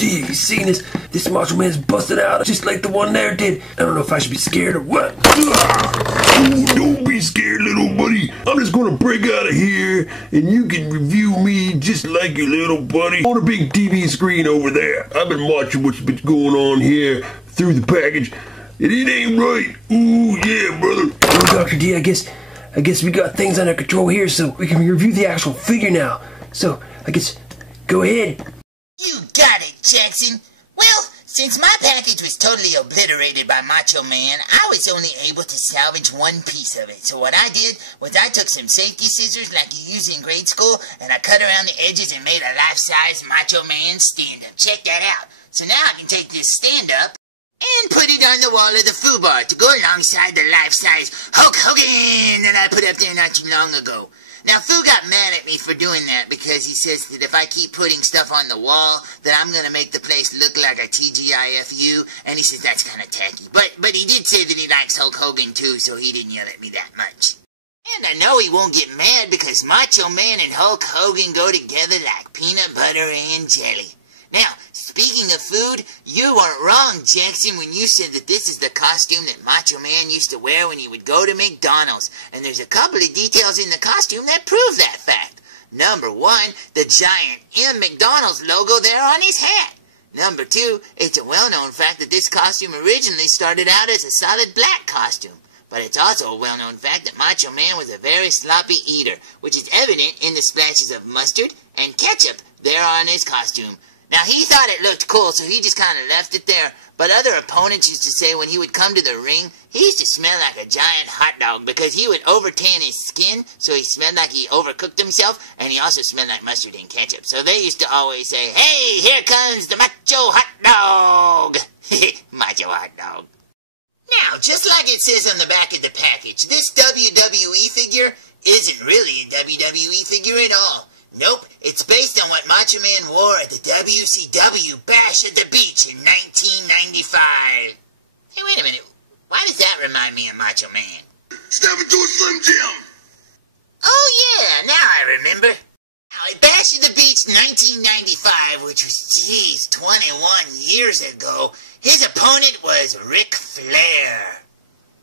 D, have you seen this? This Macho Man's busted out just like the one there did. I don't know if I should be scared or what. Ooh, don't be scared, little buddy. I'm just gonna break out of here, and you can review me just like your little buddy on a big TV screen over there. I've been watching what's been going on here through the package, and it ain't right. Ooh, yeah, brother. Well, Dr. D, I guess we got things under control here, so we can review the actual figure now. So, I guess, go ahead. You got it, Jackson. Well, since my package was totally obliterated by Macho Man, I was only able to salvage one piece of it. So what I did was I took some safety scissors like you use in grade school, and I cut around the edges and made a life-size Macho Man stand-up. Check that out. So now I can take this stand-up and put it on the wall of the foo bar to go alongside the life-size Hulk Hogan that I put up there not too long ago. Now, Fu got mad at me for doing that because he says that if I keep putting stuff on the wall, that I'm going to make the place look like a TGIFU, and he says that's kind of tacky. But he did say that he likes Hulk Hogan too, so he didn't yell at me that much. And I know he won't get mad because Macho Man and Hulk Hogan go together like peanut butter and jelly. Now, speaking of food, you weren't wrong, Jackson, when you said that this is the costume that Macho Man used to wear when he would go to McDonald's. And there's a couple of details in the costume that prove that fact. Number one, the giant M McDonald's logo there on his hat. Number two, it's a well-known fact that this costume originally started out as a solid black costume. But it's also a well-known fact that Macho Man was a very sloppy eater, which is evident in the splashes of mustard and ketchup there on his costume. Now, he thought it looked cool, so he just kind of left it there. But other opponents used to say when he would come to the ring, he used to smell like a giant hot dog because he would overtan his skin, so he smelled like he overcooked himself, and he also smelled like mustard and ketchup. So they used to always say, "Hey, here comes the Macho Hot Dog!" Macho Hot Dog. Now, just like it says on the back of the package, this WWE figure isn't really a WWE figure at all. Nope, it's based on what Macho Man wore at the WCW Bash at the Beach in 1995. Hey, wait a minute. Why does that remind me of Macho Man? Step into a Slim Jim. Oh, yeah, now I remember. Now, at Bash at the Beach 1995, which was, 21 years ago, his opponent was Ric Flair.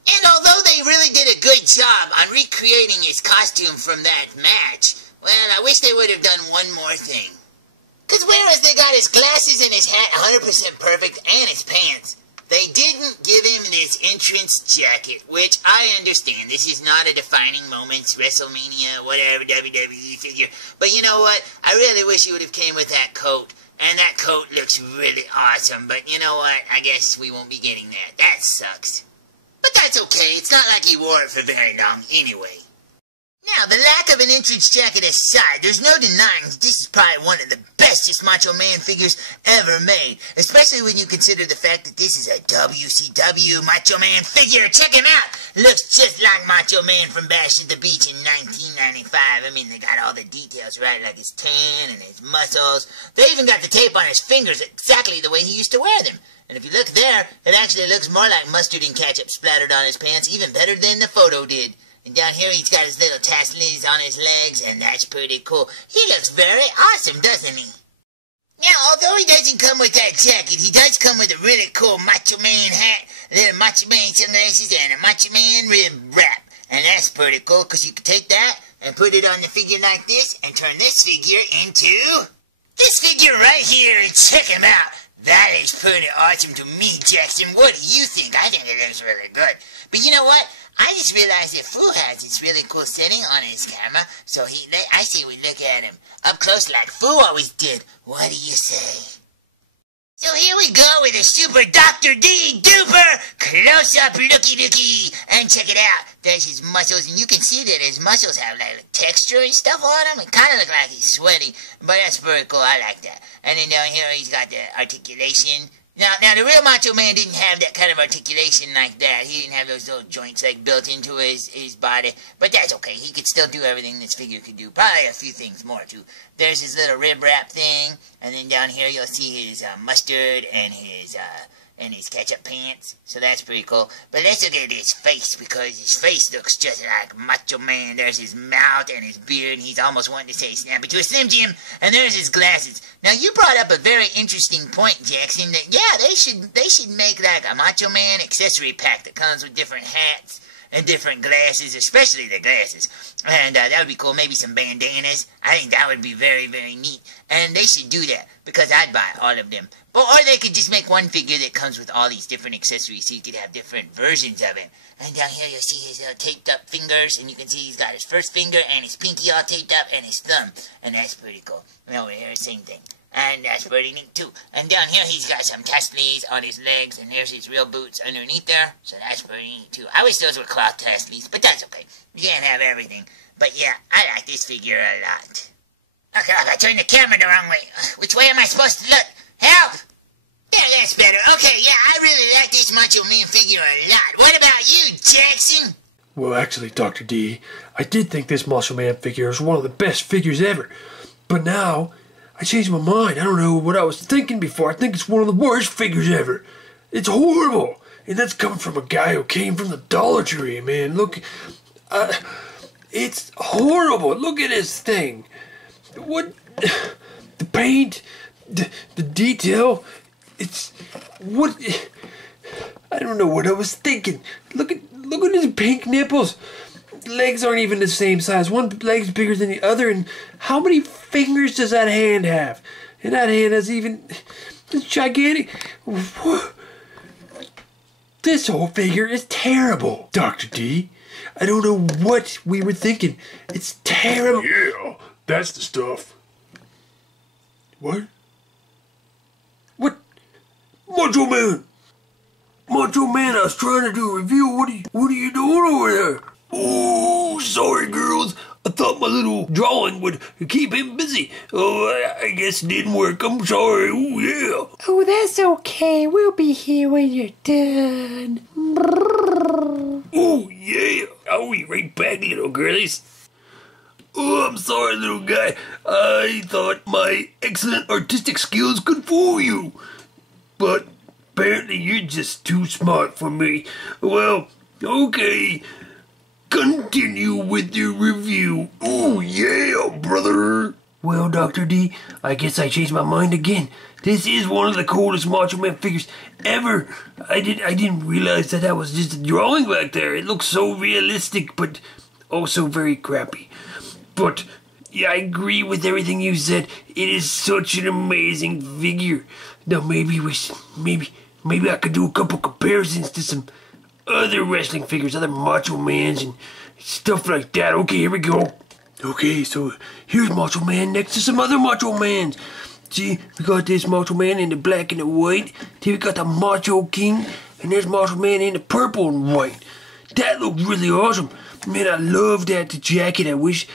And although they really did a good job on recreating his costume from that match, well, I wish they would have done one more thing. Because whereas they got his glasses and his hat 100% perfect and his pants, they didn't give him this entrance jacket, which I understand. This is not a defining moments, WrestleMania, whatever, WWE figure. But you know what? I really wish he would have came with that coat. And that coat looks really awesome. But you know what? I guess we won't be getting that. That sucks. But that's okay. It's not like he wore it for very long anyway. Now, the lack of an entrance jacket aside, there's no denying this is probably one of the bestest Macho Man figures ever made. Especially when you consider the fact that this is a WCW Macho Man figure. Check him out! Looks just like Macho Man from Bash at the Beach in 1995. I mean, they got all the details right, like his tan and his muscles. They even got the tape on his fingers exactly the way he used to wear them. And if you look there, it actually looks more like mustard and ketchup splattered on his pants, even better than the photo did. And down here he's got his little tassels on his legs, and that's pretty cool. He looks very awesome, doesn't he? Now, although he doesn't come with that jacket, he does come with a really cool Macho Man hat, a little Macho Man sunglasses, and a Macho Man rib wrap. And that's pretty cool, because you can take that and put it on the figure like this, and turn this figure into this figure right here, and check him out. That is pretty awesome to me, Jackson. What do you think? I think it looks really good. But you know what? I just realized that Fu has this really cool setting on his camera, so I say we look at him up close like Fu always did. What do you say? So here we go with a super Dr. D duper close-up looky-looky. And check it out. There's his muscles, and you can see that his muscles have like texture and stuff on them. It kind of looks like he's sweaty, but that's pretty cool. I like that. And then down here he's got the articulation. Now, the real Macho Man didn't have that kind of articulation like that. He didn't have those little joints like built into his body. But that's okay. He could still do everything this figure could do. Probably a few things more, too. There's his little rib wrap thing. And then down here you'll see his mustard and his and his ketchup pants, so that's pretty cool. But let's look at his face, because his face looks just like Macho Man. There's his mouth and his beard, and he's almost wanting to say snap it to a Slim Jim, and there's his glasses. Now, you brought up a very interesting point, Jackson, that, yeah, they should make like a Macho Man accessory pack that comes with different hats and different glasses, especially the glasses. And that would be cool. Maybe some bandanas. I think that would be very, very neat. And they should do that, because I'd buy all of them. Or they could just make one figure that comes with all these different accessories, so you could have different versions of him. And down here you'll see his taped up fingers, and you can see he's got his first finger and his pinky all taped up and his thumb. And that's pretty cool. And over here, same thing. And that's pretty neat too. And down here he's got some tassels on his legs, and there's his real boots underneath there. So that's pretty neat too. I wish those were cloth tassels, but that's okay. You can't have everything. But yeah, I like this figure a lot. Okay, I turned the camera the wrong way. Which way am I supposed to look? Help! Yeah, that's better. Okay, yeah, I really like this Macho Man figure a lot. What about you, Jackson? Well, actually, Dr. D, I did think this Macho Man figure was one of the best figures ever. But now, I changed my mind. I don't know what I was thinking before. I think it's one of the worst figures ever. It's horrible. And that's coming from a guy who came from the Dollar Tree, man. Look, it's horrible. Look at this thing. What? The paint, the detail, it's, what? I don't know what I was thinking. Look at his pink nipples. Legs aren't even the same size. One leg's bigger than the other, and how many fingers does that hand have? And that hand has it's gigantic. This whole figure is terrible, Dr. D. I don't know what we were thinking. It's terrible. Yeah, that's the stuff. What? What? Macho Man! Macho Man, I was trying to do a review. What are you doing over there? Oh, sorry, girls. I thought my little drawing would keep him busy. Oh, I guess it didn't work. I'm sorry. Oh, yeah. Oh, that's okay. We'll be here when you're done. Oh, yeah. I'll be right back, little girlies. Oh, I'm sorry, little guy. I thought my excellent artistic skills could fool you. But apparently you're just too smart for me. Well, okay. Continue with your review. Oh, yeah, brother. Well, Dr. D, I guess I changed my mind again. This is one of the coolest Macho Man figures ever. I didn't realize that was just a drawing back there. It looks so realistic, but also very crappy. But yeah, I agree with everything you said. It is such an amazing figure. Now maybe I could do a couple comparisons to some other wrestling figures, other Macho Mans and stuff like that. Okay, here we go. Okay, so here's Macho Man next to some other Macho Mans. See, we got this Macho Man in the black and the white. Then we got the Macho King, and there's Macho Man in the purple and white. That looked really awesome. Man, I love that jacket. I wish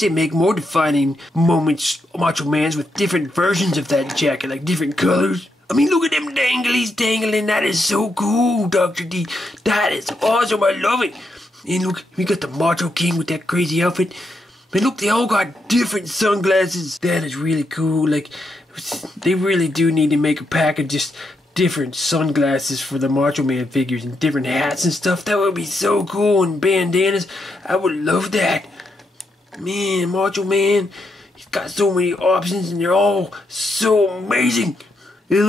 they make more defining moments, Macho Mans, with different versions of that jacket, like different colors. I mean, look at them danglies dangling. That is so cool, Dr. D. That is awesome. I love it. And look, we got the Macho King with that crazy outfit. Man, look, they all got different sunglasses. That is really cool. Like, they really do need to make a pack of just different sunglasses for the Macho Man figures and different hats and stuff. That would be so cool. And bandanas. I would love that. Man, Macho Man, he's got so many options and they're all so amazing. Hey,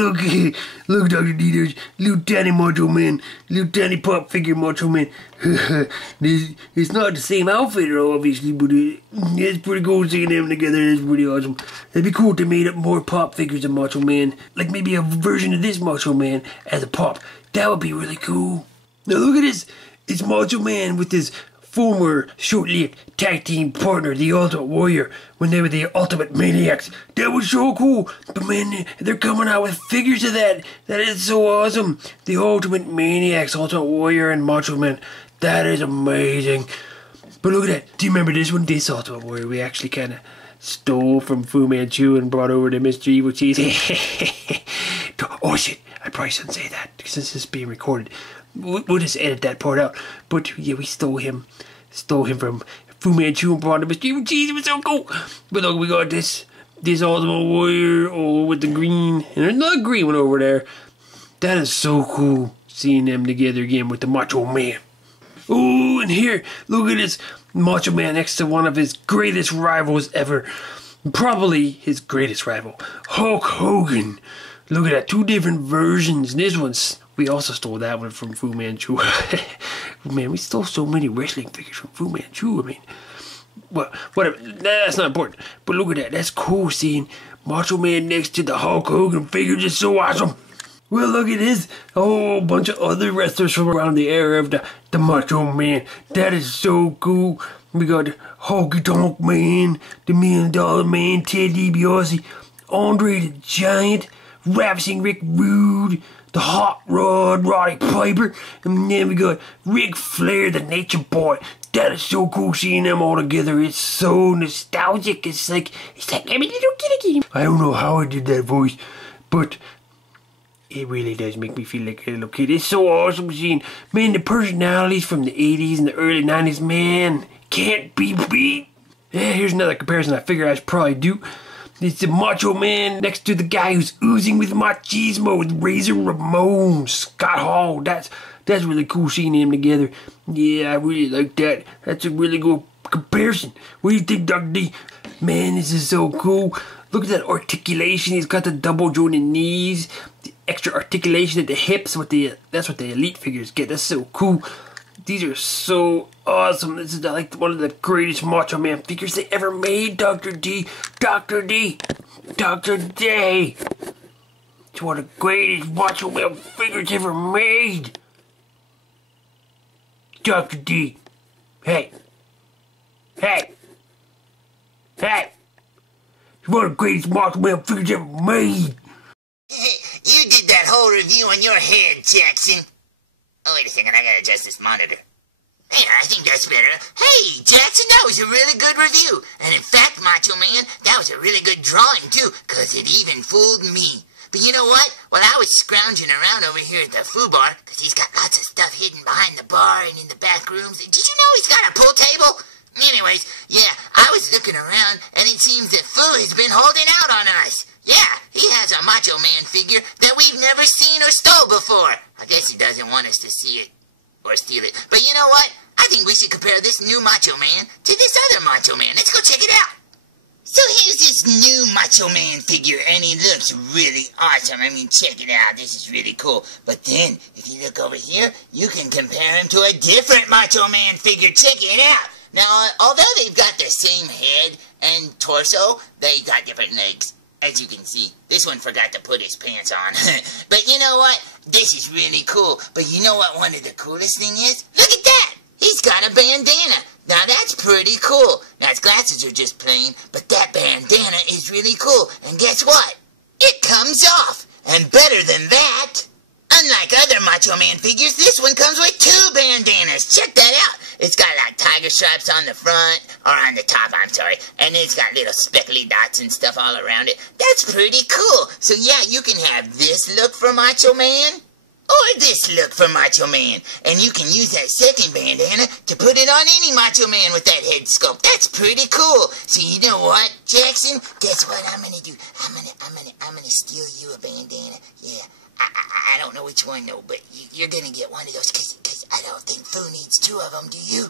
look, Dr. D, there's little tiny Macho Man, little tiny pop figure Macho Man. It's not the same outfit, obviously, but it's pretty cool seeing them together. It's pretty awesome. It'd be cool if they made up more pop figures of Macho Man, like maybe a version of this Macho Man as a pop. That would be really cool. Now look at this. It's Macho Man with his former short-lived tag team partner, the Ultimate Warrior, when they were the Ultimate Maniacs. That was so cool. But man, they're coming out with figures of that. That is so awesome. The Ultimate Maniacs, Ultimate Warrior, and Macho Man. That is amazing. But look at that. Do you remember this one? This Ultimate Warrior we actually kind of stole from Fu Manchu and brought over to Mr Evilcheese. Oh shit, I probably shouldn't say that since this is being recorded. We'll just edit that part out. But yeah, we stole him from Fu Manchu and brought him to Mr Evilcheese. It was so cool. But look, we got this Ultimate Warrior with the green, and there's another green one over there. That is so cool, seeing them together again with the Macho Man. Oh, and here, look at this Macho Man next to one of his greatest rivals ever. Probably his greatest rival, Hulk Hogan. Look at that, 2 different versions. This one's, we also stole that one from Fu Manchu. Man, we stole so many wrestling figures from Fu Manchu. I mean, well, whatever, that's not important. But look at that, that's cool seeing Macho Man next to the Hulk Hogan figure, just so awesome. Well, look at this, a whole bunch of other wrestlers from around the era of the Macho Man. That is so cool. We got Honky Tonk Man, the $1 Million Man, Ted DiBiase, Andre the Giant, Ravishing Rick Rude, the Hot Rod, Roddy Piper, and then we got Ric Flair, the Nature Boy. That is so cool seeing them all together. It's so nostalgic. It's like I'm a little kid again. I don't know how I did that voice, but it really does make me feel like a little kid. It's so awesome seeing, man, the personalities from the 80s and the early 90s, man, can't be beat. Yeah, here's another comparison I figure I should probably do. It's the Macho Man next to the guy who's oozing with machismo with Razor Ramon, Scott Hall. That's really cool seeing them together. Yeah, I really like that. That's a really good comparison. What do you think, Dr. D? Man, this is so cool. Look at that articulation. He's got the double jointed knees, the extra articulation at the hips. That's what the elite figures get. That's so cool. These are so awesome. This is like one of the greatest Macho Man figures they ever made, Dr. D. Dr. D. Dr. D. It's one of the greatest Macho Man figures ever made. Dr. D. Hey. Hey. Hey. It's one of the greatest Macho Man figures ever made. You did that whole review on your head, Jackson. Oh, wait a second, I gotta adjust this monitor. Hey, I think that's better. Hey, Jackson, that was a really good review. And in fact, Macho Man, that was a really good drawing, too, because it even fooled me. But you know what? While I was scrounging around over here at the food bar, because he's got lots of stuff hidden behind the bar and in the back rooms. Did you know he's got a pool table? Anyways, yeah, I was looking around, and it seems that Fu has been holding out on us. Yeah, he has a Macho Man figure that we've never seen or stole before. I guess he doesn't want us to see it or steal it. But you know what? I think we should compare this new Macho Man to this other Macho Man. Let's go check it out. So here's this new Macho Man figure, and he looks really awesome. I mean, check it out. This is really cool. But then, if you look over here, you can compare him to a different Macho Man figure. Check it out. Now, although they've got the same head and torso, they got different legs. As you can see, this one forgot to put his pants on. But you know what? This is really cool. But you know what one of the coolest thing is? Look at that! He's got a bandana. Now that's pretty cool. Now his glasses are just plain, but that bandana is really cool. And guess what? It comes off. And better than that, unlike other Macho Man figures, this one comes with 2 bandanas. Check that out. It's got like tiger stripes on the front, or on the top, I'm sorry. And it's got little speckly dots and stuff all around it. That's pretty cool. So yeah, you can have this look for Macho Man, or this look for Macho Man. And you can use that second bandana to put it on any Macho Man with that head sculpt. That's pretty cool. So you know what, Jackson? Guess what I'm gonna do? I'm gonna steal you a bandana. Yeah. I don't know which one though, but you're gonna get one of those because I don't think Fu needs 2 of them, do you?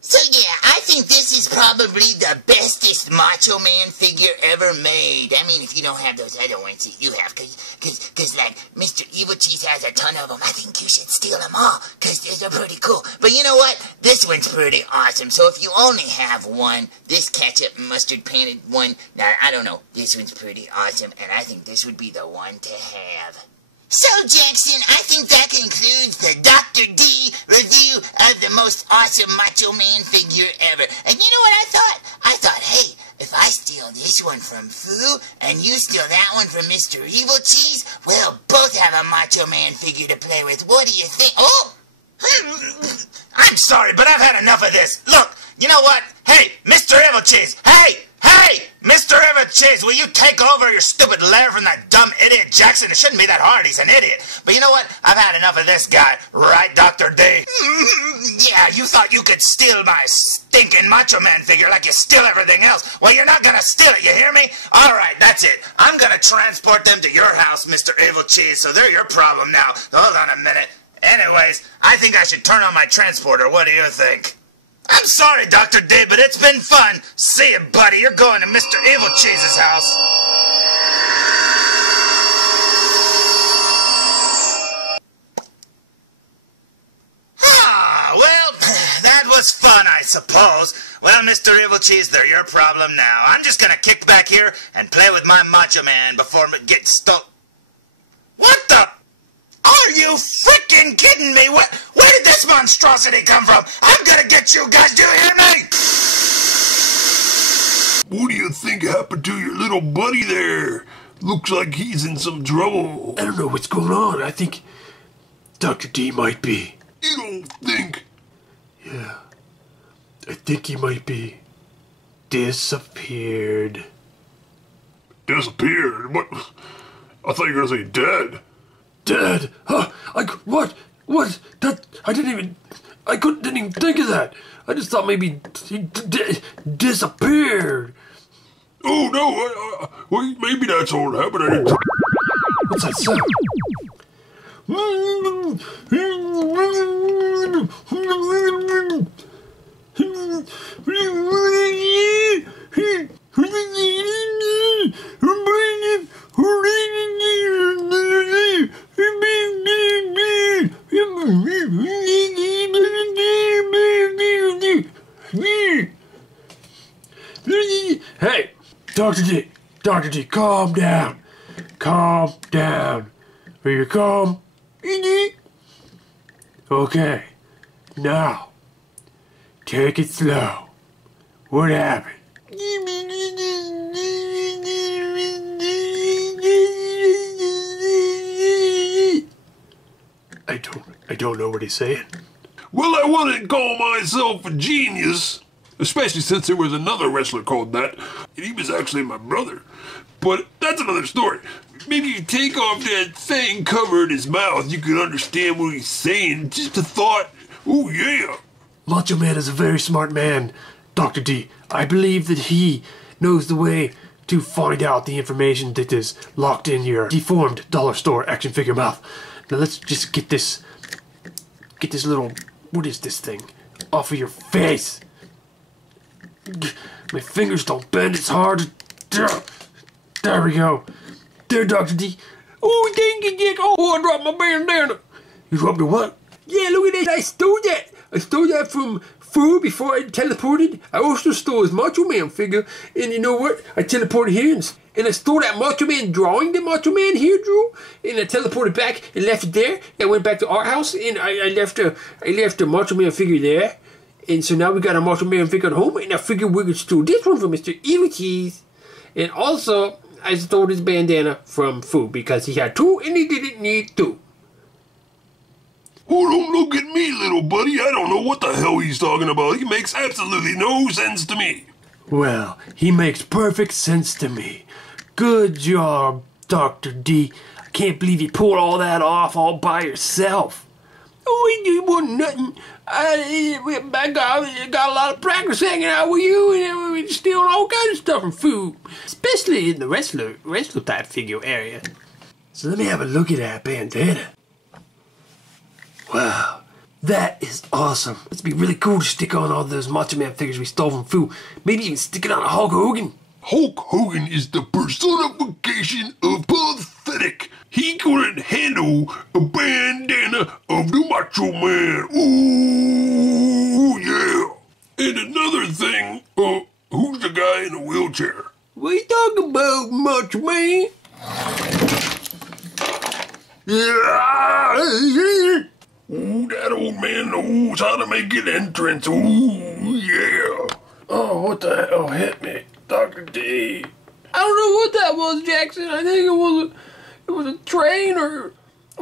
So yeah, I think this is probably the bestest Macho Man figure ever made. I mean, if you don't have those other ones that you have, cause like Mr Evilcheese has a ton of them, I think you should steal them all, cause they're pretty cool. But you know what? This one's pretty awesome. So if you only have one, this ketchup mustard painted one, now I don't know, this one's pretty awesome, and I think this would be the one to have. So, Jackson, I think that concludes the Dr. D review of the most awesome Macho Man figure ever. And you know what I thought? I thought, hey, if I steal this one from Fu, and you steal that one from Mr. Evilcheese, we'll both have a Macho Man figure to play with. What do you think? Oh! I'm sorry, but I've had enough of this. Look, you know what? Hey, Mr. Evilcheese, hey! Hey, Mr. Evilcheese, will you take over your stupid lair from that dumb idiot Jackson? It shouldn't be that hard, he's an idiot. But you know what? I've had enough of this guy. Right, Dr. D? Yeah, you thought you could steal my stinking Macho Man figure like you steal everything else. Well, you're not gonna steal it, you hear me? Alright, that's it. I'm gonna transport them to your house, Mr. Evilcheese, so they're your problem now. Hold on a minute. Anyways, I think I should turn on my transporter. What do you think? I'm sorry, Dr. D, but it's been fun. See you, buddy. You're going to Mr. Evilcheese's house. Well, that was fun, I suppose. Well, Mr. Evilcheese, they're your problem now. I'm just gonna kick back here and play with my Macho Man before it gets stolen. What the? Are you freaking kidding me? Where did this monstrosity come from? I'm gonna get you guys, do you hear me? What do you think happened to your little buddy there? Looks like he's in some trouble. I don't know what's going on. I think Dr. D might be. You don't think? Yeah. I think he might be disappeared. Disappeared? What? I thought you were gonna say dead. Dead? Huh? What? What? That, I didn't even think of that. I just thought maybe he disappeared. Oh, no, well, maybe that's all that happened. I didn't... What's that sound? Hey, Dr. D, calm down. Calm down. Are you calm? Okay, now, take it slow. What happened? I don't know what he's saying. Well, I wouldn't call myself a genius, especially since there was another wrestler called that, and he was actually my brother. But that's another story. Maybe you take off that thing covering his mouth, you can understand what he's saying. Just a thought. Oh, yeah. Macho Man is a very smart man, Dr. D. I believe that he knows the way to find out the information that is locked in your deformed dollar store action figure mouth. Now let's just get this little, what is this thing, off of your face. My fingers don't bend, it's hard to, there we go. There, Dr. D. Oh, dang it, Dick. Oh, I dropped my bandana. You dropped your what? Yeah, look at that. I stole that. I stole that from Fu before I teleported. I also stole his Macho Man figure. And you know what? I teleported here and I stole that Macho Man drawing that Macho Man here drew. And I teleported back and left it there. I went back to our house and I left the Macho Man figure there. And so now we got a Macho Man figure at home. And I figured we could steal this one from Mr. Evilcheese. And also, I stole his bandana from Fu because he had two and he didn't need two. Oh, don't look at me, little buddy. I don't know what the hell he's talking about. He makes absolutely no sense to me. Well, he makes perfect sense to me. Good job, Dr. D. I can't believe you pulled all that off all by yourself. Oh, it wasn't nothing. I got a lot of practice hanging out with you and we stealing all kinds of stuff from Fu. Especially in the wrestler type figure area. So let me have a look at that bandana. Wow, that is awesome. It's be really cool to stick on all those Macho Man figures we stole from Fu. Maybe even stick it on Hulk Hogan. Hulk Hogan is the personification of pathetic. He couldn't handle a bandana of the Macho Man. Ooh, yeah. And another thing, who's the guy in the wheelchair? What are you talking about, Macho Man? Ooh, that old man knows how to make an entrance. Ooh, yeah. Oh, what the hell hit me? Dr. D. I don't know what that was, Jackson. I think it was a train or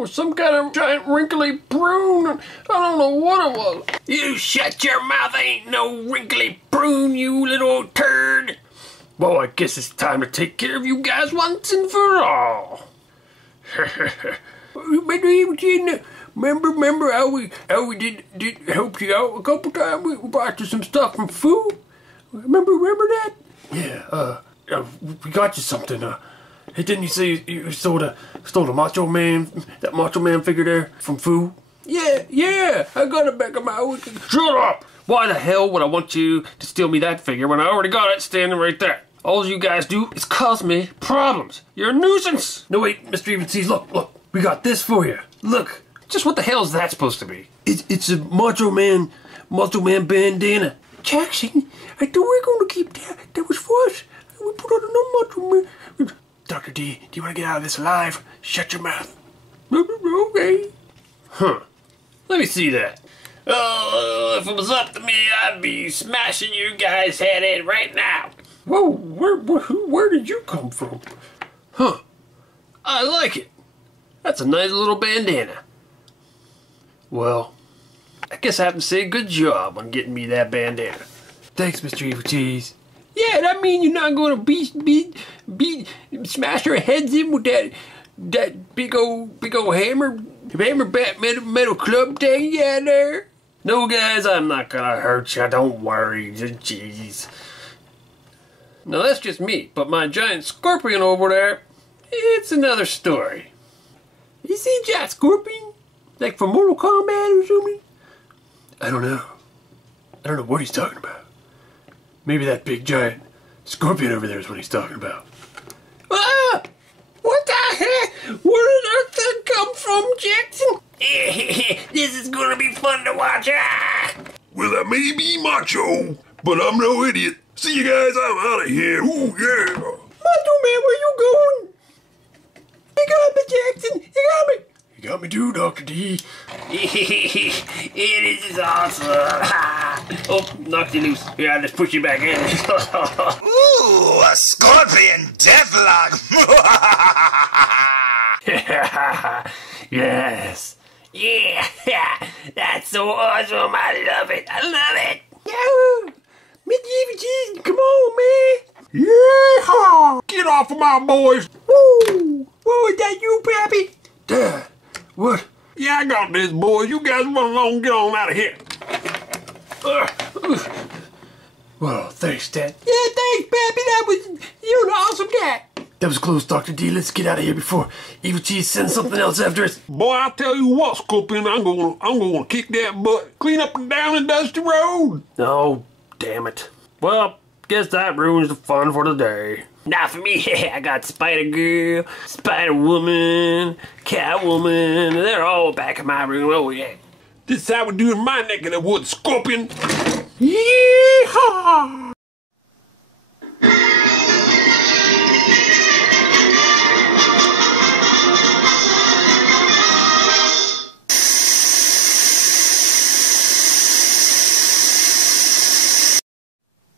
some kind of giant wrinkly prune. I don't know what it was. You shut your mouth. Ain't no wrinkly prune, you little turd. Well, I guess it's time to take care of you guys once and for all. Remember how we did help you out a couple times? We brought you some stuff from food. Remember that? Yeah. We got you something. Didn't you say you stole the Macho Man, that Macho Man figure there from food? Yeah. I got it back in my. Shut up! Why the hell would I want you to steal me that figure when I already got it standing right there? All you guys do is cause me problems. You're a nuisance. No wait, Mr. Evilcheese, look. We got this for you. Look. Just what the hell is that supposed to be? It's a Macho Man bandana. Jackson, I thought we were going to keep that. That was for us. We put on another Macho Man. Dr. D, do you want to get out of this alive? Shut your mouth. Okay. Huh. Let me see that. Oh, if it was up to me, I'd be smashing you guys' head in right now. Whoa, where did you come from? Huh. I like it. That's a nice little bandana. Well, I guess I have to say good job on getting me that bandana. Thanks, Mr. Evilcheese. Yeah, that mean you're not gonna smash our heads in with that big old hammer metal club thing you had there? No, guys, I'm not gonna hurt you. Don't worry. Jeez. Now that's just me, but my giant scorpion over there, it's another story. You see giant scorpion? Like from Mortal Kombat or something? I don't know what he's talking about. Maybe that big giant scorpion over there is what he's talking about. Ah! What the heck? Where did that thing come from, Jackson? This is gonna be fun to watch. Ah! Well, I may be macho, but I'm no idiot. See you guys, I'm out of here. Ooh, yeah. Macho Man, where you going? He got me, Jackson. He got me. You got me too, Dr. D. It is awesome. Oh, knocked you loose. Here, I'll just push you back in. Ooh, a scorpion deathlock. Yes. Yeah, that's so awesome. I love it. Yahoo! Mr. Evilcheese, come on, man. Yeehaw! Get off of my boys. Woo! Whoa, is that you, Pappy? Dad, what? Yeah, I got this, boys. You guys run along and get on out of here. Well, thanks, Dad. Yeah, thanks, Pappy. You're an awesome cat. That was close, Dr. D. Let's get out of here before Evilcheese sends something else after us. Boy, I tell you what, Scorpion, I'm gonna kick that butt, clean up and down the dusty road. Oh, damn it. Well, guess that ruins the fun for the day. Now for me, I got Spider-Girl, Spider-Woman, Catwoman. They're all back in my room. Oh, yeah. This is how we do in my neck of the woods, Scorpion. Yeehaw!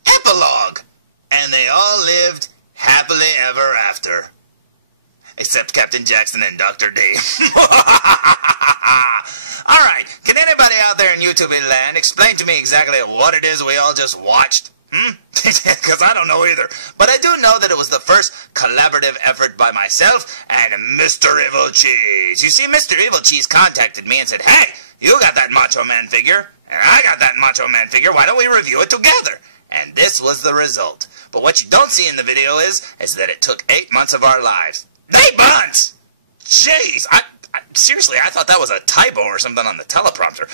Epilogue. And they all lived happily ever after. Except Captain Jackson and Dr. D. Alright, can anybody out there in YouTube land explain to me exactly what it is we all just watched? Because I don't know either. But I do know that it was the first collaborative effort by myself and Mr. Evilcheese. You see, Mr. Evilcheese contacted me and said, hey, you got that Macho Man figure, and I got that Macho Man figure, why don't we review it together? And this was the result. But what you don't see in the video is that it took 8 months of our lives. 8 months! Jeez, seriously, I thought that was a typo or something on the teleprompter.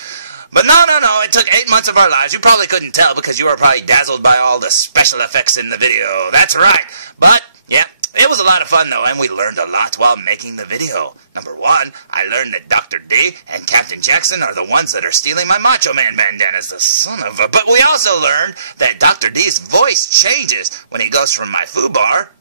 But no, it took 8 months of our lives. You probably couldn't tell because you were probably dazzled by all the special effects in the video. That's right. But, yeah, it was a lot of fun, though, and we learned a lot while making the video. Number one, I learned that Dr. D and Captain Jackson are the ones that are stealing my Macho Man bandanas, the son of a... But we also learned that Dr. D's voice changes when he goes from my food bar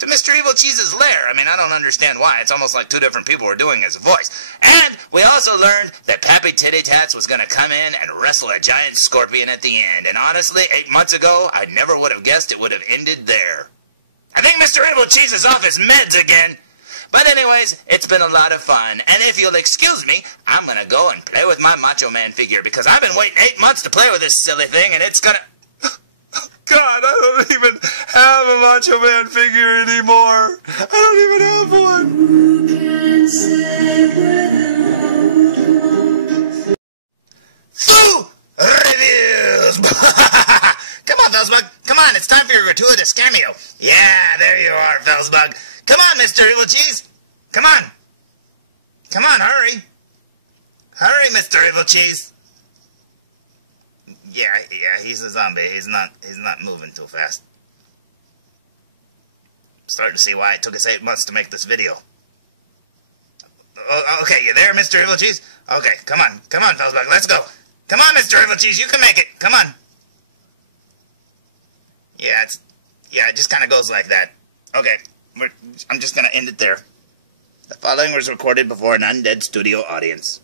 to Mr. Evilcheese's lair. I mean, I don't understand why. It's almost like two different people were doing his voice. And we also learned that Pappy Titty Tats was going to come in and wrestle a giant scorpion at the end. And honestly, 8 months ago, I never would have guessed it would have ended there. I think Mr. Evilcheese is off his meds again. But anyways, it's been a lot of fun. And if you'll excuse me, I'm going to go and play with my Macho Man figure because I've been waiting 8 months to play with this silly thing and it's going to... God, I don't even have a Macho Man figure anymore. I don't even have one. Foo Reviews! Come on, Felsbug. Come on, it's time for your gratuitous cameo. Yeah, there you are, Felsbug. Come on, Mr. Evilcheese. Come on. Come on, hurry. Hurry, Mr. Evilcheese. Yeah, he's a zombie. He's not moving too fast. Starting to see why it took us 8 months to make this video. Okay, you there, Mr. Evilcheese? Okay, come on, Felsbug, let's go. Come on, Mr. Evilcheese, you can make it. Come on. Yeah, it just kind of goes like that. Okay, I'm just gonna end it there. The following was recorded before an undead studio audience.